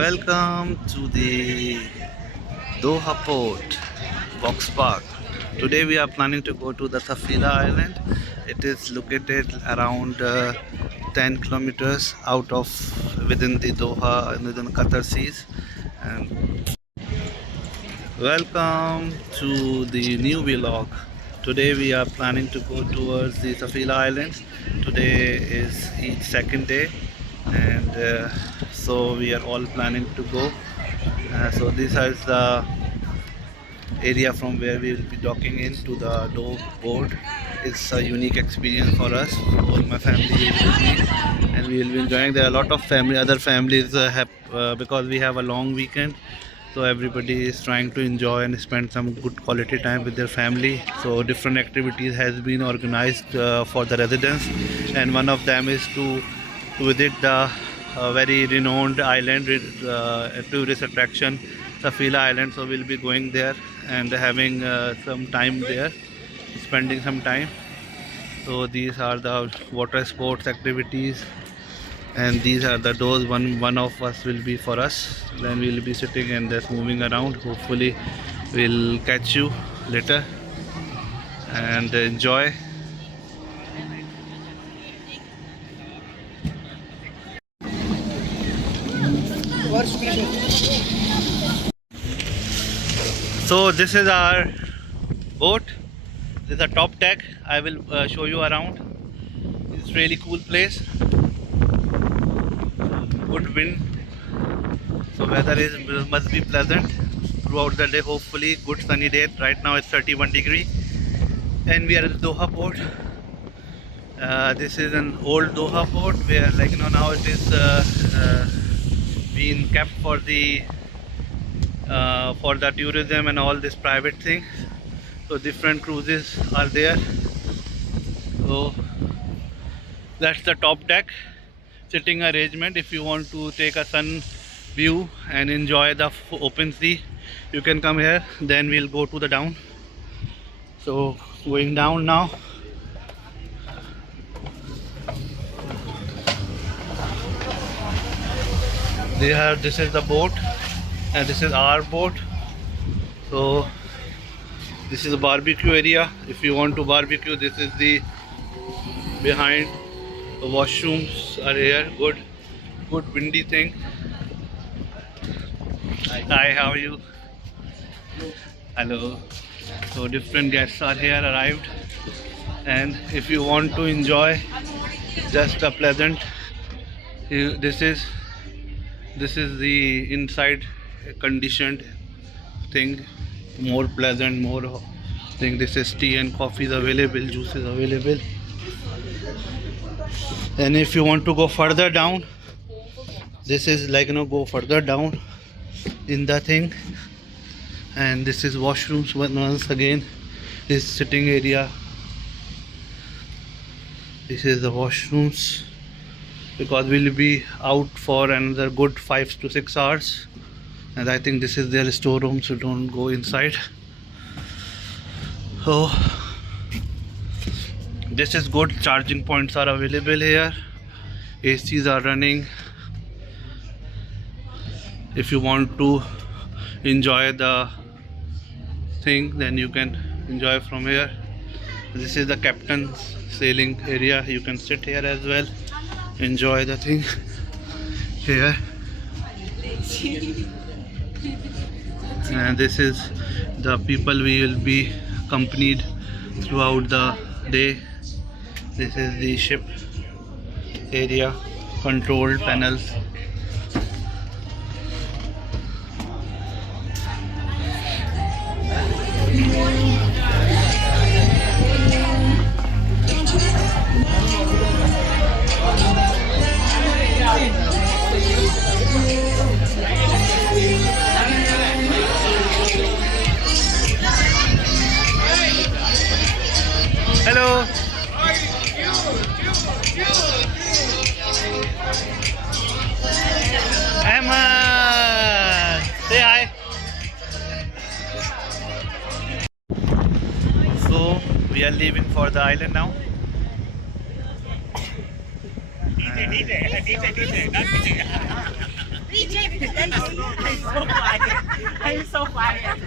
Welcome to the Doha Port, Box Park. Today we are planning to go to the Tafila Island. It is located around 10 kilometers out of within the Doha and within Qatar seas. And welcome to the new vlog. Today we are planning to go towards the Tafila Islands. Today is each second day, and so we are all planning to go. So this is the area from where we will be docking into the boat. It's a unique experience for us. All my family is with me, and we will be enjoying. There are a lot of other families because we have a long weekend. So everybody is trying to enjoy and spend some good quality time with their family. So different activities has been organized for the residents, and one of them is to visit the very renowned island tourist attraction, Tafila Island. So we'll be going there and having some time there, spending some time. So these are the water sports activities, and these are the doors. One of us will be for us, then we'll be sitting and just moving around. Hopefully we'll catch you later and enjoy. So this is our boat. This is a top deck. I will show you around. It's really cool place. Good wind, so weather must be pleasant throughout the day. Hopefully good sunny day. Right now it's 31 degree, and we are at the Doha port. This is an old Doha port where, like, now it is being kept for the tourism and all this private thing. So different cruises are there. So that's the top deck sitting arrangement. If you want to take a sun view and enjoy the open sea, you can come here. Then we'll go to the down. So going down now. This is the boat, and this is our boat. So this is a barbecue area. If you want to barbecue, this is the behind. The washrooms are here. Good windy thing. Hi, how are you? Hello. So different guests are here, arrived, and if you want to enjoy just a pleasant, this is the inside conditioned thing, more pleasant, more thing. This is tea and coffee is available, juice is available. And if you want to go further down, this is like, go further down in the thing. And this is washrooms. Once again, this sitting area. This is the washrooms, because we'll be out for another good 5 to 6 hours, and I think this is their storeroom, so don't go inside. So this is good. Charging points are available here. ACs are running. If you want to enjoy the thing, then you can enjoy from here. This is the captain's sailing area. You can sit here as well, enjoy the thing here. And this is the people we will be accompanied throughout the day. This is the ship area, control panels. Hello. Ahmad, say hi. So we are leaving for the island now. DJ, not DJ. DJ, because then I'm so quiet.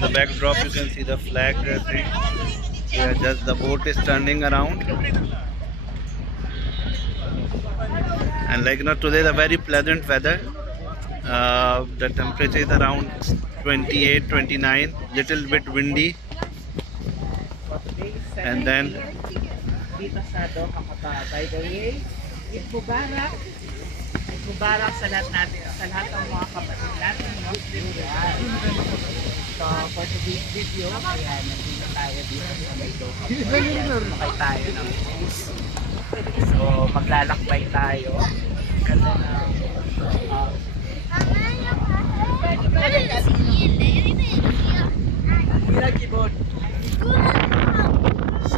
The backdrop you can see the flag thing. Yeah, just the boat is turning around. And like today the very pleasant weather. The temperature is around 28, 29, little bit windy. And then Dito sa Doha Qatar. By the way, Eid Mubarak. Eid Mubarak sa lahat natin, sa lahat ng mga kapatid natin, Muslim yan. So, for today's video, ayan, nandito tayo dito sa may Doha. Makay tayo ng cruise. So, maglalakbay tayo. Ganda na.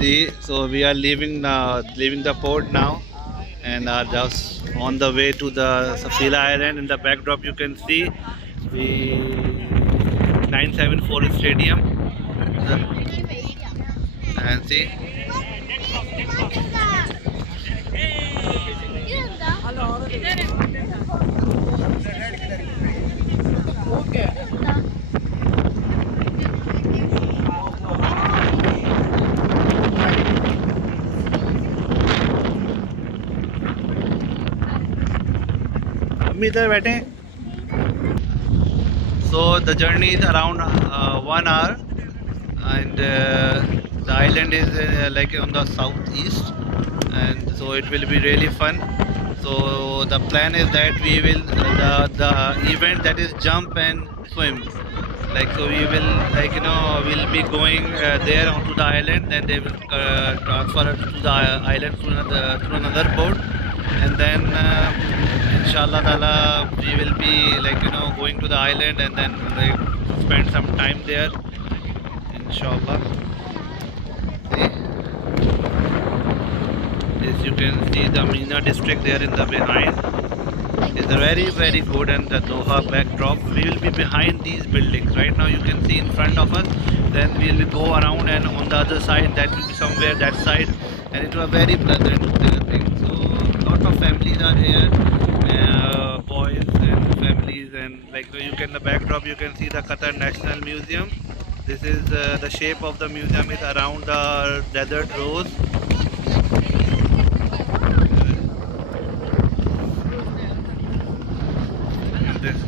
see, so we are leaving the port now, and are just on the way to the Safila Island. In the backdrop you can see the 974 stadium, and see. इधर बैठे. So the journey is around 1 hour, and the island is like on the southeast, and so it will be really fun. So the plan is that we will the event that is jump and swim. Like so we will we'll be going there onto the island, then they will transfer us to the island through another boat, and then inshallah ta'ala we will be going to the island, and then spend some time there inshallah. See, as you can see the Mina district there in the behind is very good, and the Doha backdrop. We will be behind these buildings. Right now you can see in front of us, then we will go around, and on the other side that will be somewhere that side, and it was very pleasant thing. So lot of families are here, boys and families, and you can the backdrop you can see the Qatar National Museum. This is the shape of the museum is around the desert rose. This.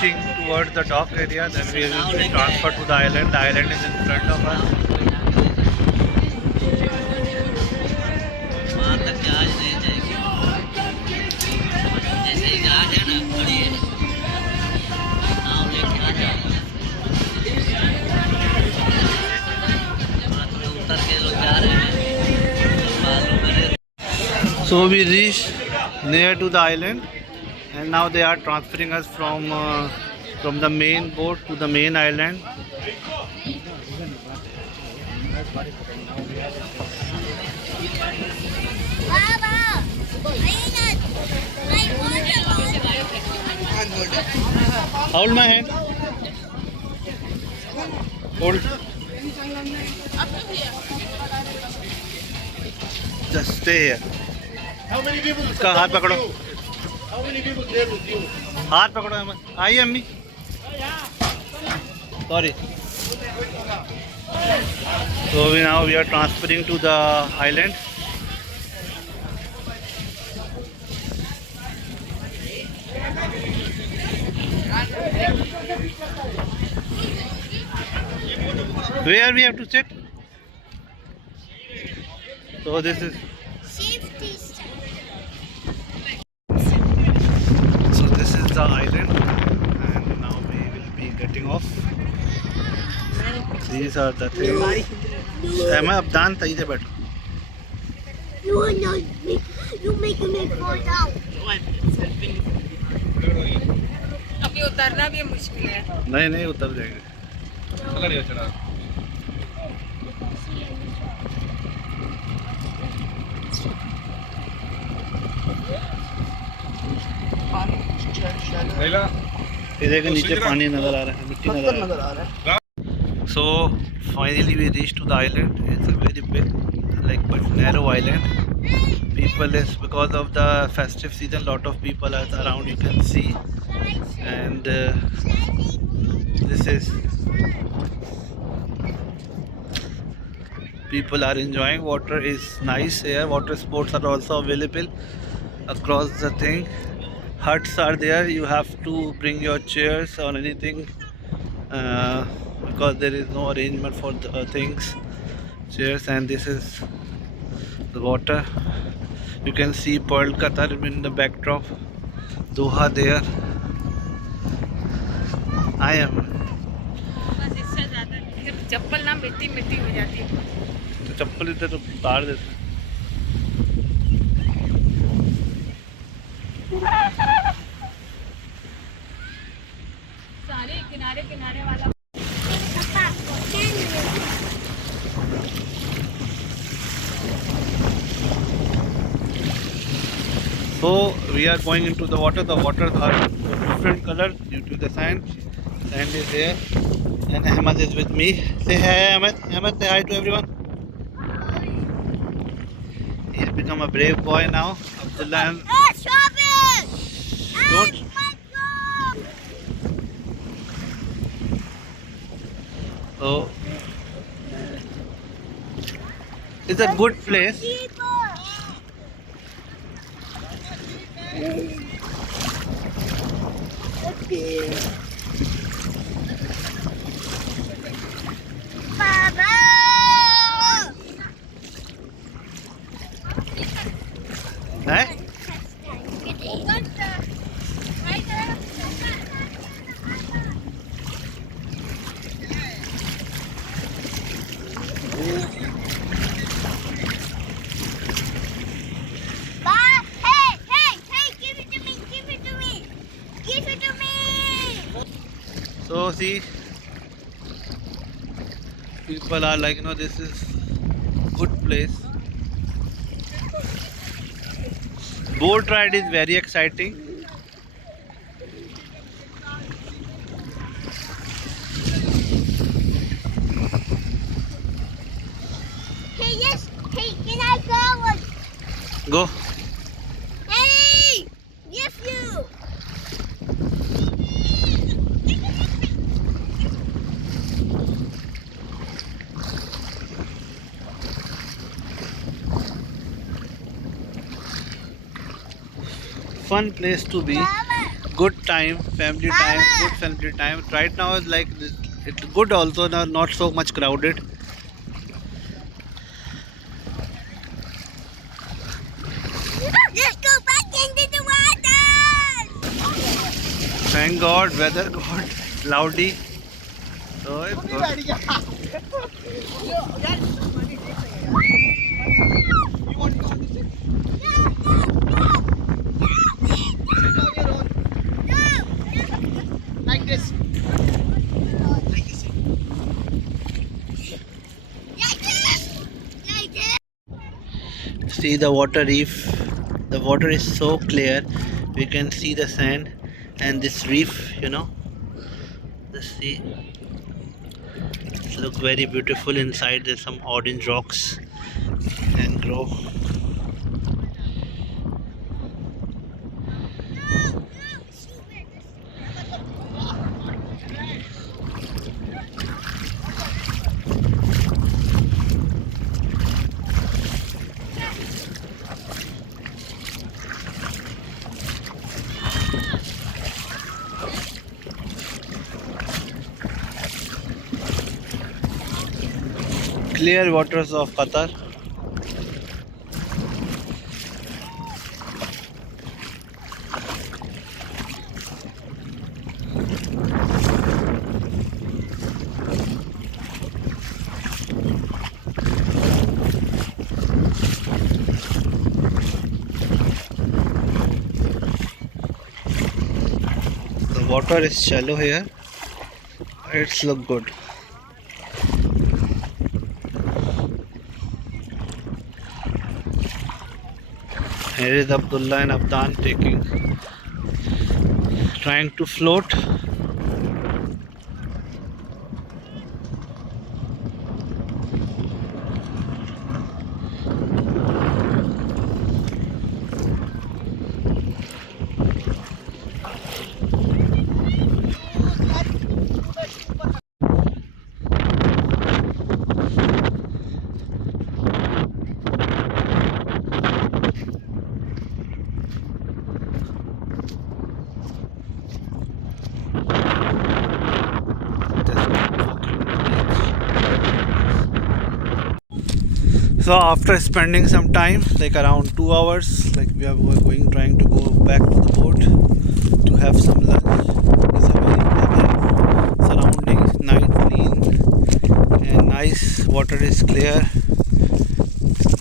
reaching towards the dock area, then we will be transferred to the island. The island is in front of us. वहाँ तक जहाज नहीं जाएगी, जैसे ही जहाज है ना खड़ी है, नाव लेके आ जाओ, रात में उतर के लोग जा रहे हैं, बालू करे। So we reached near to the island, and now they are transferring us from the main boat to the main island. Hold my hand. Hold. Just stay here. How many people? इसका हाथ पकड़ो. How many people there with you? हाथ पकड़ो अहमद. आइए अम्मी. Sorry. So now we are transferring to the island. Where we have to sit? So this is. So this is the island, and now we will be getting off. These are the things. Emma, Abdan, सही से बैठो. You making me fall down. अभी उतरना भी मुश्किल है। नहीं नहीं उतर जाएंगे. ये देखो नीचे पानी नजर आ रहा है, मिट्टी नजर आ रहा है. So finally we reached to the island. It's a very big, like but narrow island. People is because of the festive season, lot of people are around. You can see, and this is people are enjoying. Water is nice here. Water sports are also available across the thing. Huts are there. You have to bring your chairs or anything. Because there is no arrangement for the things, chairs, and this is the water. You can see Pearl Qatar in the backdrop, Doha there. I am. बस इससे ज़्यादा चप्पल ना मिट्टी मिट्टी हो जाती है। तो चप्पल इधर तो उतार देते. सारे किनारे किनारे वाला So we are going into the water. The waters are different colors due to the sand. Sand is there, and Ahmed is with me. Say hi, Ahmed. Ahmed, say hi to everyone. He's become a brave boy now. Abdullah, and Stop it! don't. So it's a good place. Baba! Eh? So see, people are like, this is good place. Boat ride is very exciting. Hey, yes. Hey, can I go? Go. Hey! Yes, you! Fun place to be. Mama, good time, family time, good family time. Right now is like it's good also, not so much crowded. Let's go back into the water. Thank God, weather got cloudy. So it's good. Like this. See the water reef. The water is so clear. We can see the sand and this reef, the sea. Look very beautiful inside. There's some orange rocks and grow. Clear waters of Qatar. The water is shallow here. It's look good. Here is Abdullah and Abdan trying to float. So after spending some time, like around 2 hours, like we are trying to go back to the boat to have some lunch. It's a very pleasant surroundings, nice, clean and nice. Water is clear.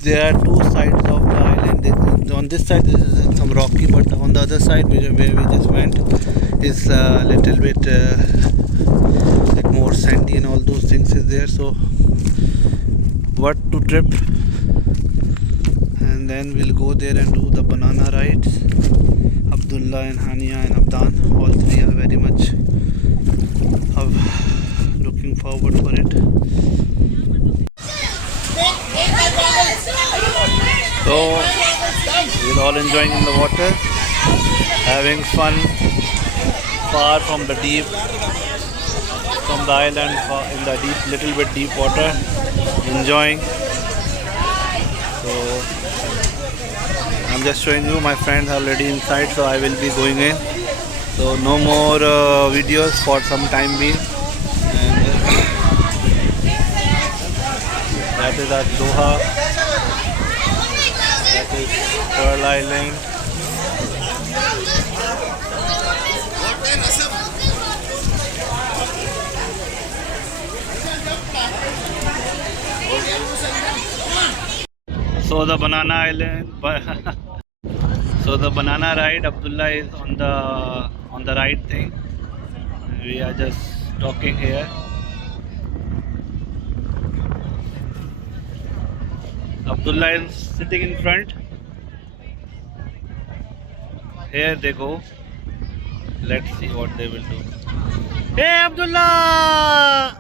There are two sides of the island. On this side, this is some rocky, but on the other side, where we just went, is a little bit like more sandy and all those things is there. So what to trip, and then we'll go there and do the banana rides. Abdullah and Hania and Abdan, all three are very much looking forward for it. So we're all enjoying in the water, having fun, far from the deep, from the island, in the deep, little bit deep water, enjoying. So I'm just showing you, my friends are already inside, so I will be going in. So no more videos for some time being. And that is at Doha. That is Pearl Island. So the banana island, so the banana ride, Abdullah is on the right thing. We are just talking here. Abdullah is sitting in front. Here they go. Let's see what they will do. Hey Abdullah!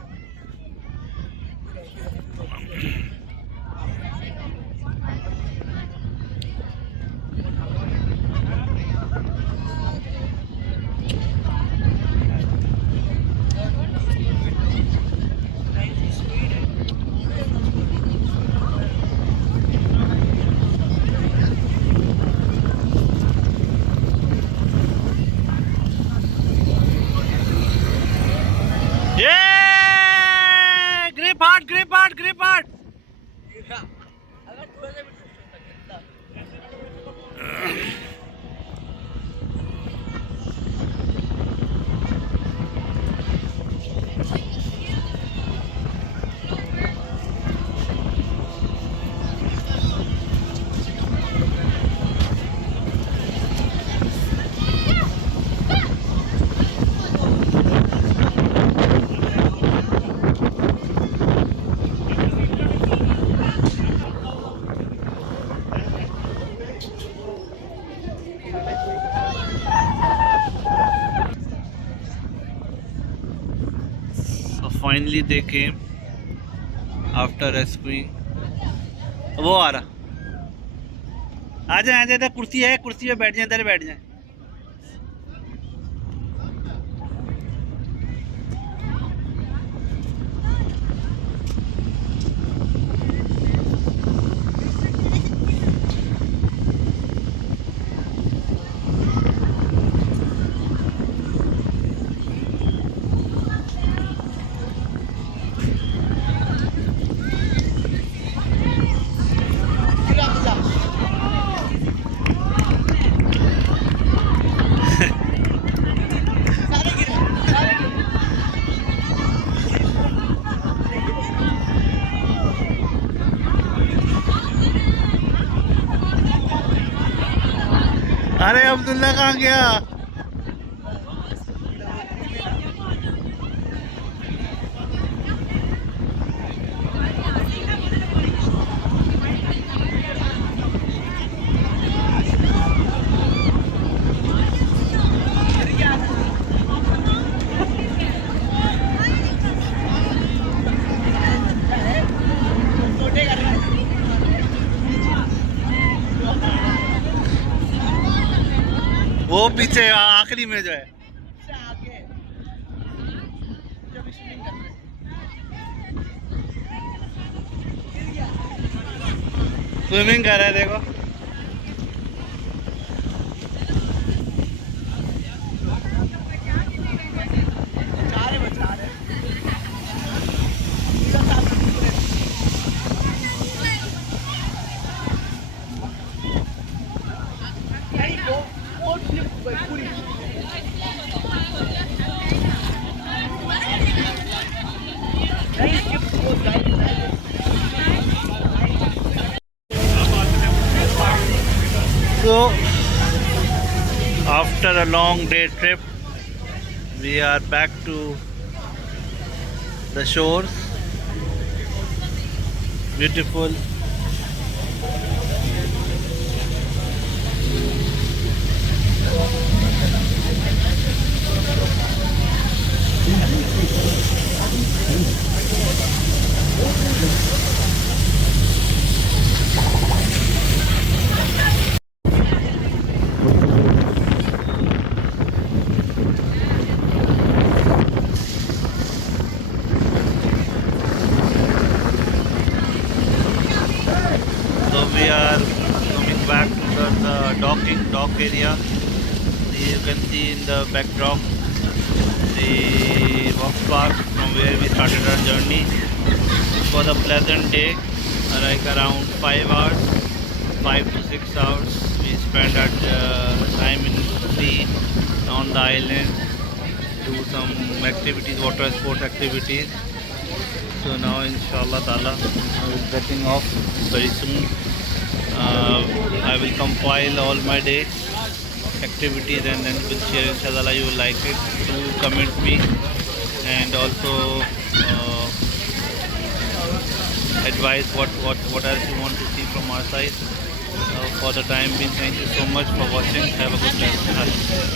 Yeah! Grip hard, grip hard, grip hard. So finally they came after rescuing. वो आ रहा, आ जाए इधर, कुर्सी है, कुर्सी पे बैठ जाए, इधर बैठ जाए. अरे अब्दुल्ला कहाँ गया? वो पीछे आखिरी में जो है स्विमिंग कर रहा है, देखो. So after a long day trip, we are back to the shores. Beautiful. We are coming back to the dock area. You can see in the backdrop the Vox Park from where we started our journey. It was a pleasant day, like around 5 hours, 5 to 6 hours. We spent our time in sea on the island, do some activities, water sports activities. So now inshallah ta'ala I will getting off very soon. I will compile all my day activities and then will share, inshallah you will like it. Do comment me and also advise what else you want to see from our side. For the time being, thank you so much for watching. Have a good day. Bye.